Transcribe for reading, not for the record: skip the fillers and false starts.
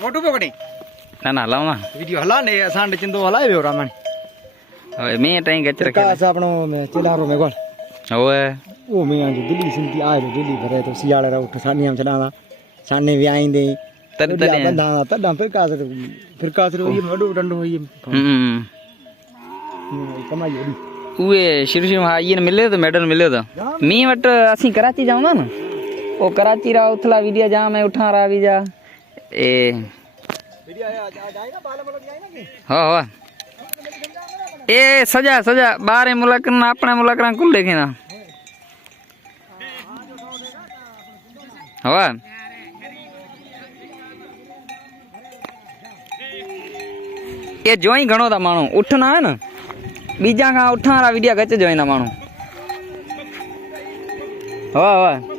photo पकड़े ना हलाओ ना वीडियो हला ने सांड चिंदो हलाए बेरो रामण હવે મેં ટાઈ ગચ રખે કાસ આપણો મે ચિલારો મે ગોળ હવે ઓ મે આ દિલ્હી સિંધી આયો દિલ્હી ભરે તો સિયાળે ઉઠ સાનિયામ ચડાવા સાને વી આઈंदे તને તને બંધા તડા फिर कास रो ये मडो डंडो ये कमाई ओडी उए शुरू शुरू हां ये मिले तो मेडल मिले तो मी वट असि कराची जाऊंगा ना ओ कराची रा उथला वीडियो जा मैं उठा रा वी जा ए वीडियो जाए ना बाल मतलब जाए ना की हां हां ए सजा सजा बारे मुलाकात ना अपने मुलाकात कुल देखे ना हां ये जोई घणो था मानू उठना है ना बीजा का उठारा वीडियो गच जोई ना मानू वाह वाह